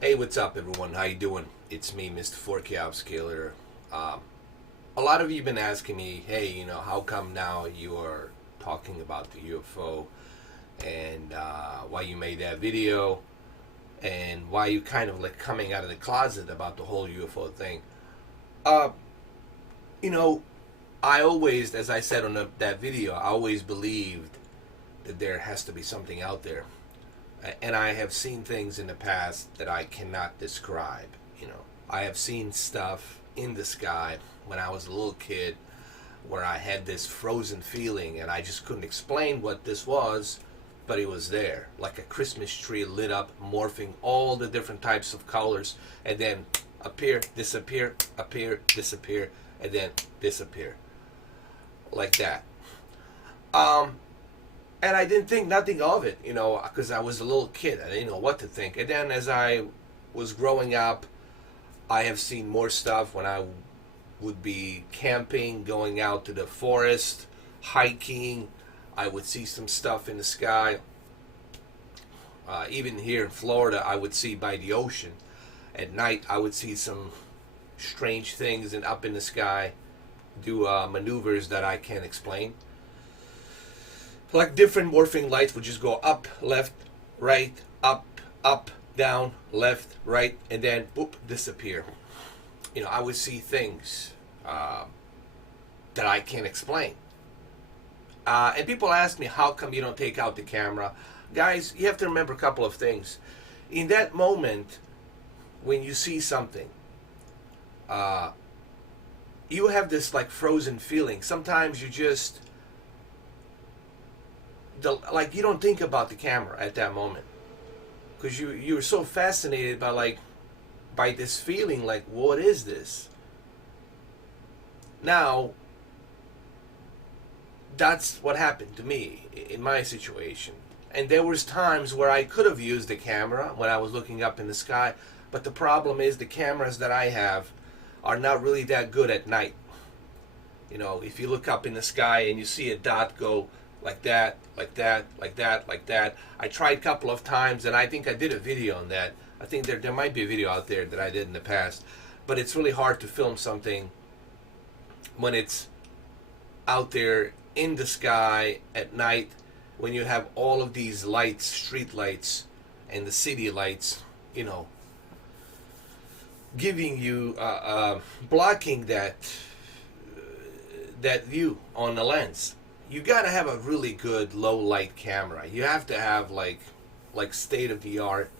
Hey, what's up, everyone? How you doing? It's me, Mr. 4K Upscaler. Um, a lot of you have been asking me, hey, how come now you are talking about the UFO and why you made that video and why you kind of like coming out of the closet about the whole UFO thing. Uh, you know, I always, as I said on that video, I always believed that there has to be something out there. And I have seen things in the past that I cannot describe. I have seen stuff in the sky when I was a little kid where I had this frozen feeling and I just couldn't explain what this was, but it was there, like a Christmas tree lit up, morphing all the different types of colors, and then appear, disappear, appear, disappear, and then disappear, like that. Um, and I didn't think nothing of it, because I was a little kid. I didn't know what to think. And then as I was growing up, I have seen more stuff when I would be camping, going out to the forest, hiking. I would see some stuff in the sky. Even here in Florida, I would see by the ocean. At night, I would see some strange things and up in the sky, do maneuvers that I can't explain. Like different morphing lights would just go up, left, right, up, down, left, right, and then boop, disappear. I would see things that I can't explain. And people ask me, how come you don't take out the camera? Guys, you have to remember a couple of things. In that moment, when you see something, you have this like frozen feeling. Sometimes you just, you don't think about the camera at that moment. Because you're so fascinated by this feeling, like, what is this? Now, that's what happened to me in my situation. And there was times where I could have used the camera when I was looking up in the sky, but the problem is the cameras that I have are not really that good at night. If you look up in the sky and you see a dot go like that, like that, like that, like that. I tried a couple of times, and I think I did a video on that. I think there might be a video out there that I did in the past, but it's really hard to film something when it's out there in the sky at night, when you have all of these lights, street lights, and the city lights, giving you, blocking that view on the lens. You gotta have a really good low light camera. You have to have like state of the art.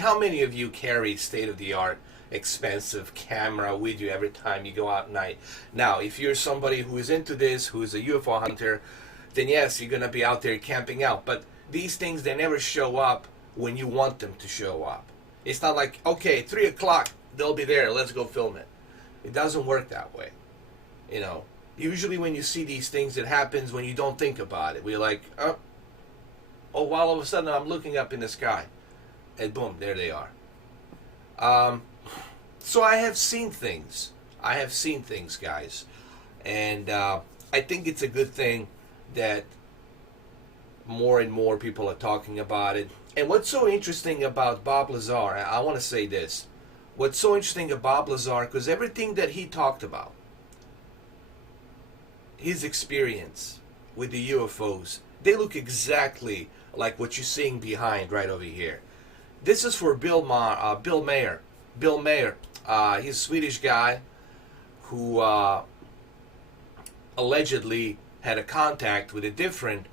How many of you carry state of the art expensive camera with you every time you go out at night? Now, if you're somebody who is into this, who is a UFO hunter, then yes, you're gonna be out there camping out. But these things, they never show up when you want them to show up. It's not like, okay, 3 o'clock, they'll be there, let's go film it. It doesn't work that way. Usually when you see these things, it happens when you don't think about it. We're like, while all of a sudden I'm looking up in the sky. And boom, there they are. So I have seen things. Guys. And I think it's a good thing that more and more people are talking about it. And what's so interesting about Bob Lazar, I want to say this. What's so interesting about Bob Lazar, because everything that he talked about, his experience with the UFOs, they look exactly like what you're seeing behind right over here. This is for Bill Mayer. Bill Mayer, he's a Swedish guy who allegedly had a contact with a different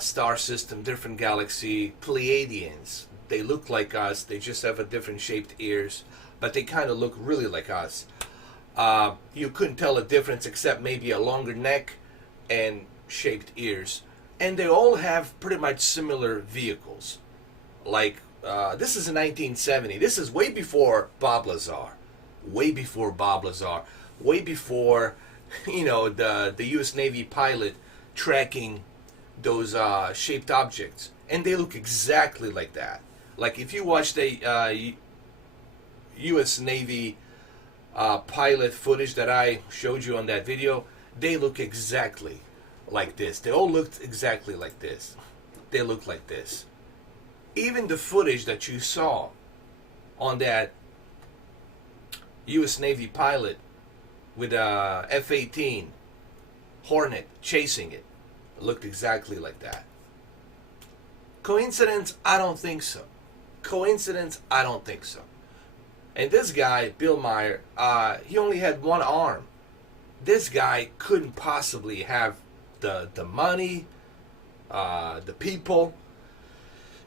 star system, different galaxy, Pleiadians. They look like us, they just have a different shaped ears, but they kind of look really like us. You couldn't tell a difference except maybe a longer neck and shaped ears. And they all have pretty much similar vehicles. This is in 1970. This is way before Bob Lazar. Way before Bob Lazar. Way before, the U.S. Navy pilot tracking those shaped objects. And they look exactly like that. Like if you watch the U.S. Navy pilot footage that I showed you on that video, they look exactly like this. They all looked exactly like this. They look like this. Even the footage that you saw on that U.S. Navy pilot with a F-18 Hornet chasing it. It looked exactly like that. Coincidence? I don't think so. Coincidence? I don't think so. And this guy, Bill Maher, he only had one arm. This guy couldn't possibly have the money, the people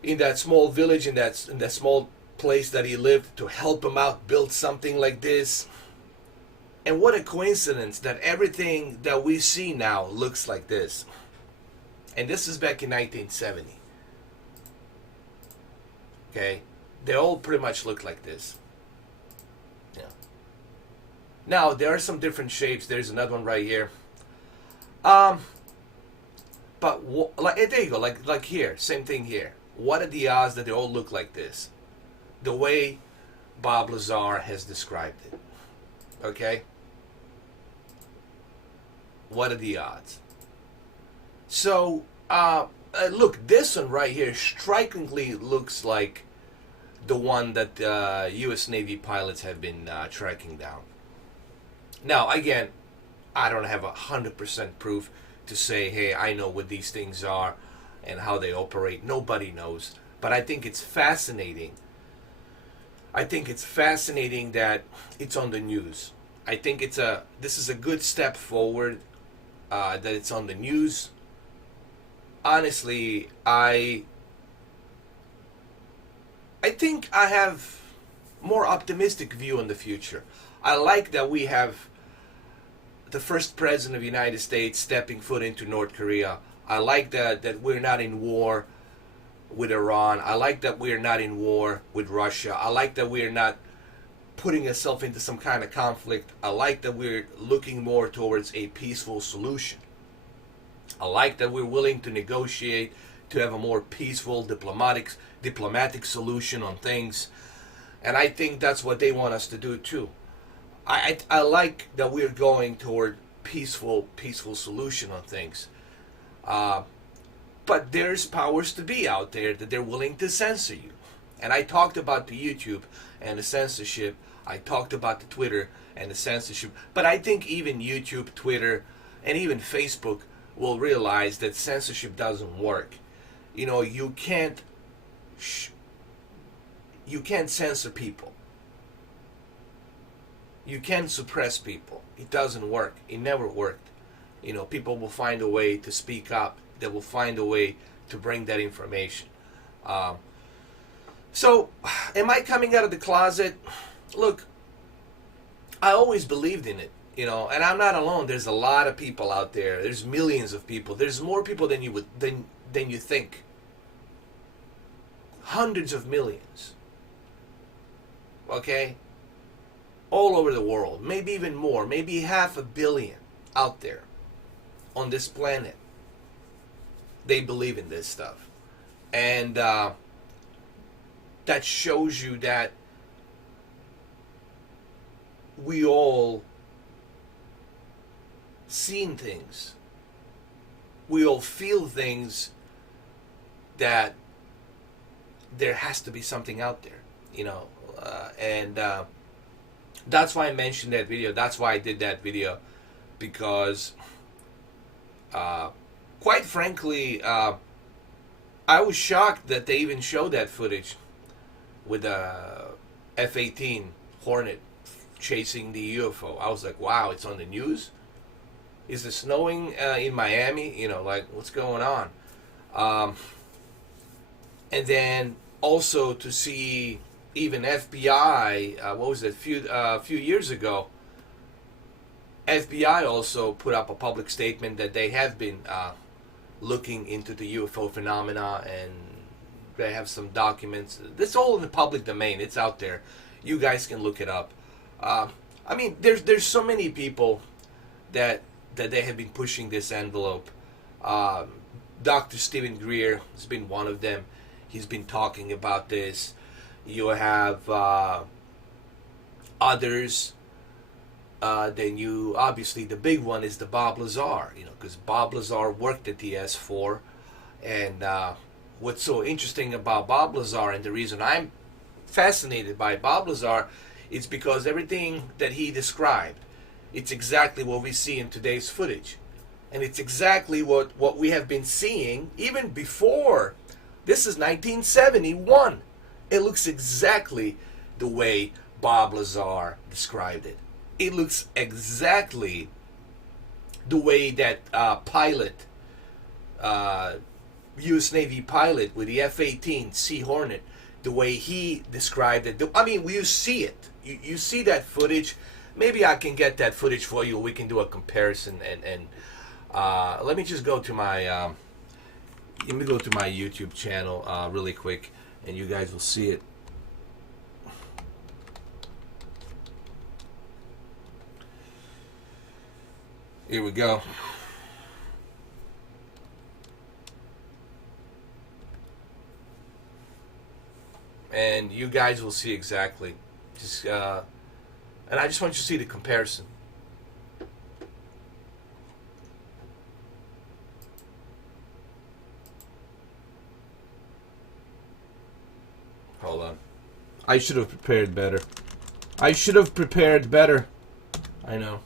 in that small village, in that small place that he lived, to help him out build something like this. And what a coincidence that everything that we see now looks like this. And this is back in 1970. Okay? They all pretty much look like this. Yeah. Now, there are some different shapes. There's another one right here. But, like, there you go. Like here. Same thing here. What are the odds that they all look like this? The way Bob Lazar has described it. Okay? What are the odds? So, look, this one right here strikingly looks like the one that U.S. Navy pilots have been tracking down. Now, again, I don't have 100% proof to say, hey, I know what these things are and how they operate. Nobody knows. But I think it's fascinating. I think it's fascinating that it's on the news. I think this is a good step forward, that it's on the news. Honestly, I think I have more optimistic view on the future. I like that we have the first president of the United States stepping foot into North Korea. I like that we're not in war with Iran. I like that we're not in war with Russia. I like that we're not putting ourselves into some kind of conflict. I like that we're looking more towards a peaceful solution. I like that we're willing to negotiate, to have a more peaceful, diplomatic solution on things. And I think that's what they want us to do too. I like that we're going toward peaceful solution on things. But there's powers to be out there that they're willing to censor you. And I talked about the YouTube and the censorship. I talked about the Twitter and the censorship. But I think even YouTube, Twitter, and even Facebook will realize that censorship doesn't work. You know, you can't censor people. You can't suppress people. It doesn't work. It never worked. You know, people will find a way to speak up. They will find a way to bring that information. So, am I coming out of the closet? Look, I always believed in it, you know, and I'm not alone. There's a lot of people out there. There's millions of people. There's more people than you think. Hundreds of millions. Okay? All over the world. Maybe even more. Maybe 500 million out there on this planet. They believe in this stuff. And that shows you that we all seen things. We all feel things that there has to be something out there, you know. And that's why I mentioned that video. That's why I did that video. Because quite frankly, I was shocked that they even showed that footage with a F-18 Hornet chasing the UFO. I was like, wow, it's on the news? Is it snowing in Miami? You know, like, what's going on? And then also to see even FBI, what was it, a few years ago, FBI also put up a public statement that they have been looking into the UFO phenomena, and they have some documents. It's all in the public domain. It's out there. You guys can look it up. I mean, there's so many people that they have been pushing this envelope. Dr. Stephen Greer has been one of them. He's been talking about this. You have others. Then you, obviously, the big one is the Bob Lazar, you know, because Bob Lazar worked at the S4. And what's so interesting about Bob Lazar, and the reason I'm fascinated by Bob Lazar, it's because everything that he described, it's exactly what we see in today's footage. And it's exactly what we have been seeing even before. This is 1971. It looks exactly the way Bob Lazar described it. It looks exactly the way that pilot, U.S. Navy pilot with the F-18 Sea Hornet, the way he described it. I mean, you see it. You see that footage. Maybe I can get that footage for you. We can do a comparison. And let me just go to my YouTube channel really quick, and you guys will see it. Here we go. And you guys will see exactly. Just and I just want you to see the comparison. Hold on. I should have prepared better. I should have prepared better. I know.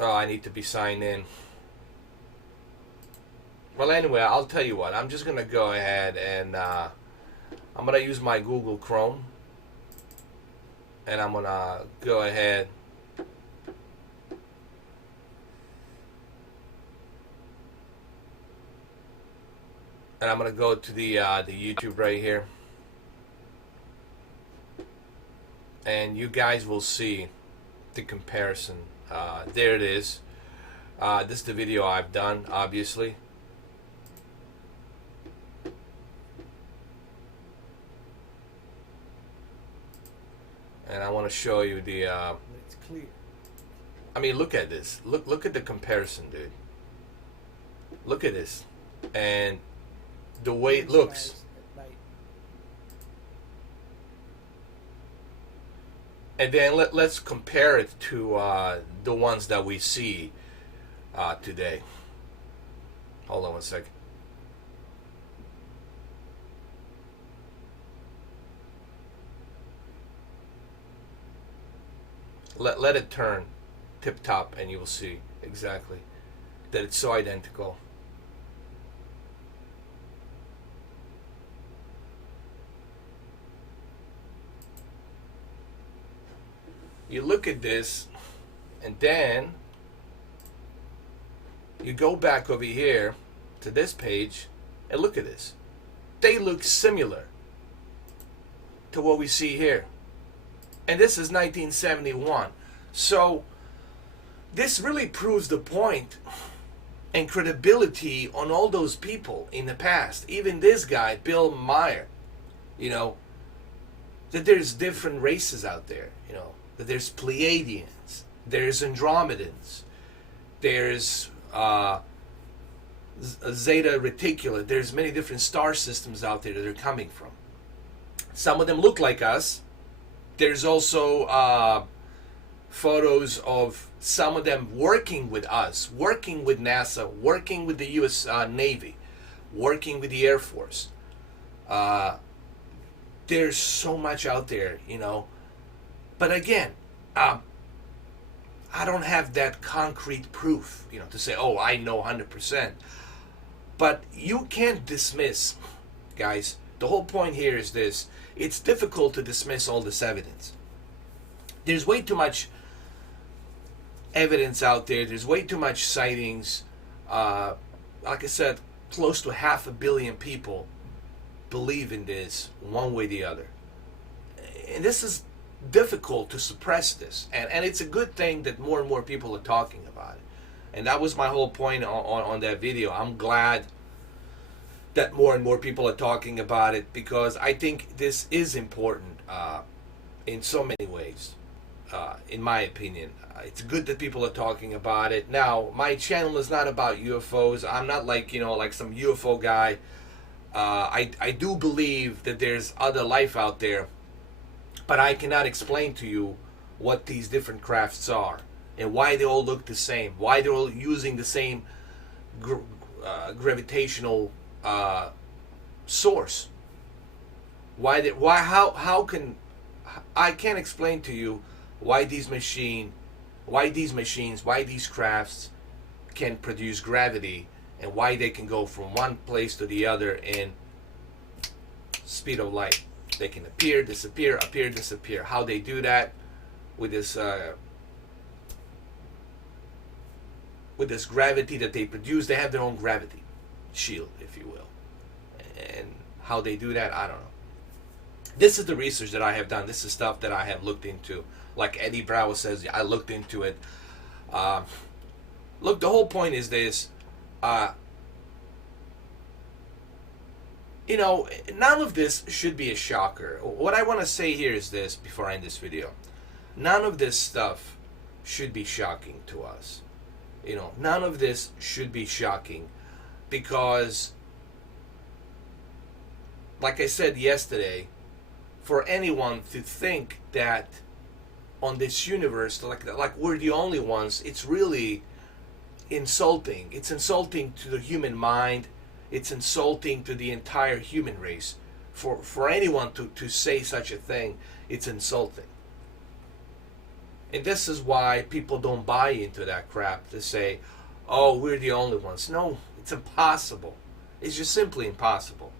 Oh, I need to be signed in. Well, anyway, I'll tell you what. I'm just going to go ahead and I'm going to use my Google Chrome. And I'm going to go ahead and I'm going to go to the YouTube right here. And you guys will see the comparison. There it is. This is the video I've done, obviously. And I want to show you the. It's clear. I mean, look at this. Look at the comparison, dude. Look at this, and the way it looks. And then let's compare it to the ones that we see today. Hold on one second. Let it turn tip top and you will see exactly that it's so identical. You look at this and then you go back over here to this page and look at this. They look similar to what we see here. And this is 1971. So this really proves the point and credibility on all those people in the past. Even this guy, Bill Meyer, you know, that there's different races out there, you know, that there's Pleiadians, there's Andromedans, there's Zeta Reticuli, there's many different star systems out there that they're coming from. Some of them look like us. There's also photos of some of them working with us, working with NASA, working with the U.S. Navy, working with the Air Force. There's so much out there, you know. But again, I don't have that concrete proof, you know, to say, oh, I know 100%. But you can't dismiss, guys. The whole point here is this. It's difficult to dismiss all this evidence. There's way too much evidence out there. There's way too much sightings. Like I said, close to 500 million people believe in this one way or the other. And this is difficult to suppress this. And it's a good thing that more and more people are talking about it. And that was my whole point on that video. I'm glad that more and more people are talking about it, because I think this is important in so many ways, in my opinion. It's good that people are talking about it. Now, my channel is not about UFOs. I'm not like, you know, like some UFO guy. I do believe that there's other life out there, but I cannot explain to you what these different crafts are and why they all look the same, why they're all using the same gravitational uh, source. How can I can't explain to you why these machines, why these crafts can produce gravity, and why they can go from one place to the other in speed of light. They can appear, disappear, appear, disappear. How they do that with this gravity that they produce, they have their own gravity shield, if you will. And how they do that, I don't know. This is the research that I have done. This is stuff that I have looked into. Like Eddie Bravo says, I looked into it. Look, the whole point is this. None of this should be a shocker. What I want to say here is this before I end this video. None of this stuff should be shocking to us. None of this should be shocking because, like I said yesterday, for anyone to think that on this universe, like we're the only ones, it's really insulting. It's insulting to the human mind. It's insulting to the entire human race. For anyone to say such a thing, it's insulting. And this is why people don't buy into that crap to say, oh, we're the only ones. No, it's impossible. It's just simply impossible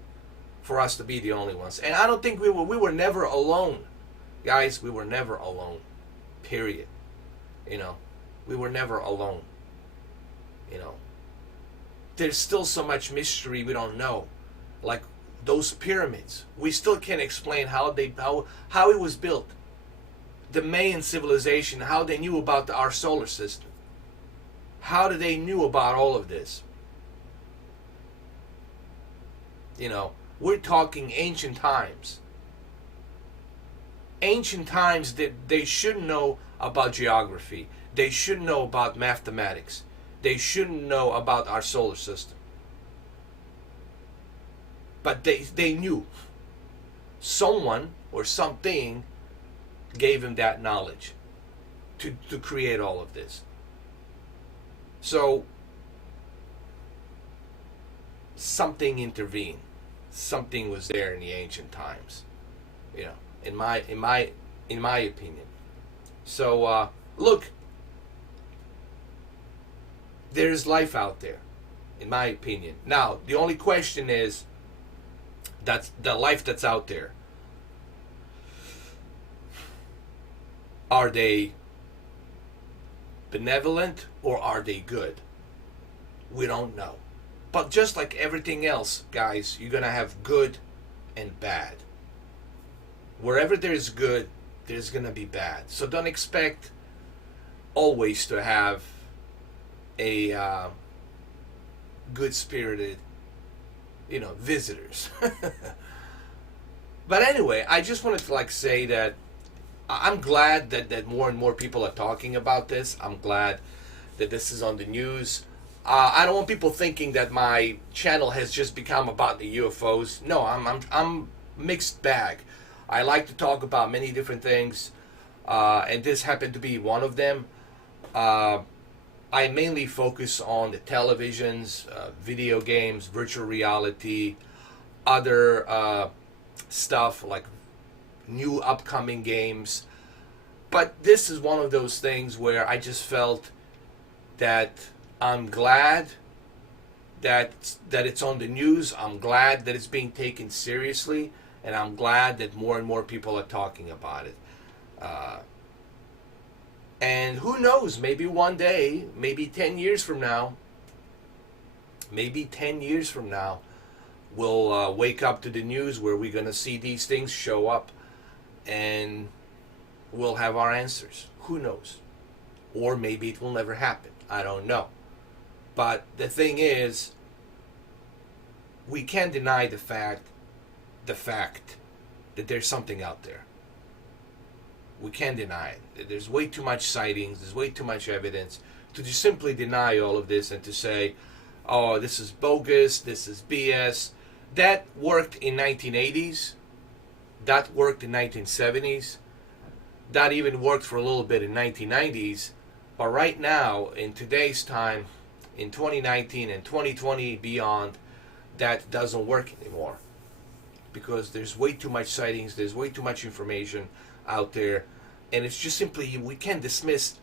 for us to be the only ones. And I don't think we were never alone. Guys, we were never alone. Period. We were never alone. There's still so much mystery we don't know. Like those pyramids. We still can't explain how it was built. The Mayan civilization, how they knew about our solar system. How did they knew about all of this? We're talking ancient times. Ancient times that they should know about geography. They should know about mathematics. They shouldn't know about our solar system. But they knew. Someone or something gave him that knowledge to create all of this. So something intervened. Something was there in the ancient times. In my opinion. So look, there's life out there, in my opinion. Now, the only question is, that's the life that's out there. Are they benevolent or are they good? We don't know. But just like everything else, guys, you're going to have good and bad. Wherever there's good, there's going to be bad. So don't expect always to have a good-spirited, visitors. But anyway, I just wanted to say that I'm glad that more and more people are talking about this. I'm glad that this is on the news. I don't want people thinking that my channel has just become about the UFOs. No, I'm mixed bag. I like to talk about many different things, and this happened to be one of them. I mainly focus on the televisions, video games, virtual reality, other stuff like new upcoming games. But this is one of those things where I just felt that I'm glad that it's on the news. I'm glad that it's being taken seriously, and I'm glad that more and more people are talking about it. And who knows, maybe one day, maybe 10 years from now, we'll wake up to the news where we're going to see these things show up and we'll have our answers. Who knows? Or maybe it will never happen. I don't know. But the thing is, we can't deny the fact that there's something out there. We can't deny it. There's way too much sightings, there's way too much evidence to just simply deny all of this and to say, oh, this is bogus, this is BS. That worked in 1980s. That worked in 1970s. That even worked for a little bit in 1990s. But right now, in today's time, in 2019 and 2020 beyond, that doesn't work anymore, because there's way too much sightings, there's way too much information out there, and it's just simply, we can't dismiss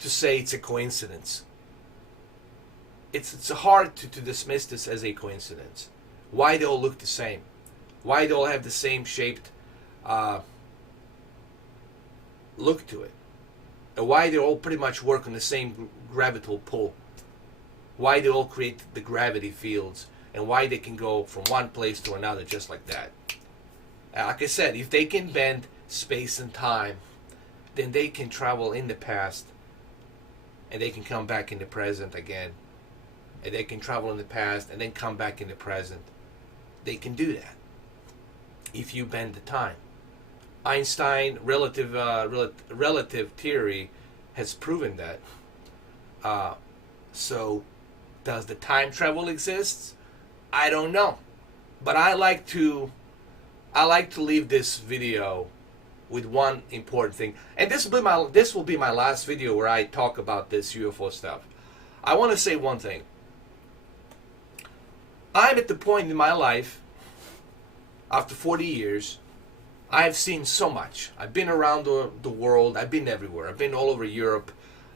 to say it's a coincidence. It's hard to dismiss this as a coincidence. Why they all look the same? Why they all have the same shaped look to it? And why they all pretty much work on the same gravitational pull? Why they all create the gravity fields, and why they can go from one place to another just like that? Like I said, if they can bend space and time, then they can travel in the past, and they can come back in the present again, and they can travel in the past and then come back in the present. They can do that if you bend the time. Einstein relative theory has proven that. So does the time travel exist? I don't know, but I like to leave this video with one important thing, and this will be my last video where I talk about this UFO stuff. I want to say one thing. I'm at the point in my life, after 40 years, I have seen so much. I've been around the world. I've been everywhere. I've been all over Europe.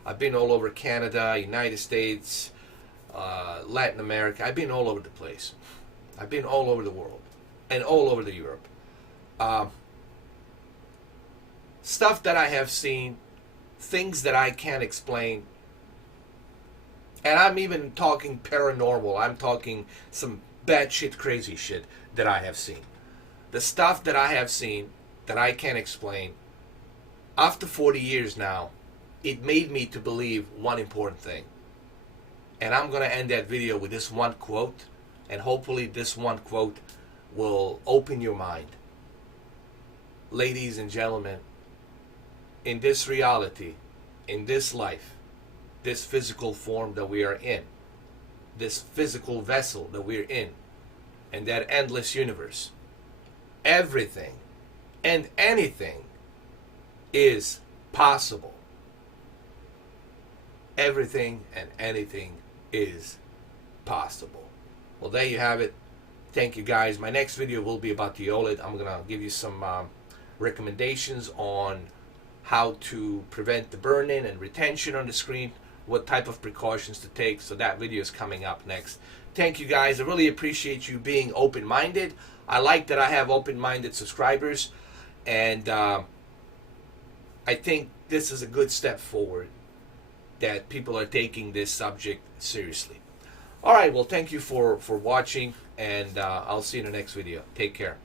I've been all over Canada, United States, Latin America. I've been all over the place. I've been all over the world and all over the Europe. Stuff that I have seen, things that I can't explain. And I'm even talking paranormal. I'm talking some batshit crazy shit that I have seen. The stuff that I have seen that I can't explain, after 40 years now, it made me to believe one important thing. And I'm going to end that video with this one quote, and hopefully this one quote will open your mind. Ladies and gentlemen, in this reality, in this life, this physical form that we are in, this physical vessel that we're in, and that endless universe, everything and anything is possible. Everything and anything is possible. Well, there you have it. Thank you, guys. My next video will be about the OLED. I'm gonna give you some recommendations on how to prevent the burn-in and retention on the screen, what type of precautions to take. So that video is coming up next. Thank you, guys. I really appreciate you being open-minded. I like that I have open-minded subscribers, and I think this is a good step forward, that people are taking this subject seriously. All right, well, thank you for watching, and I'll see you in the next video. Take care.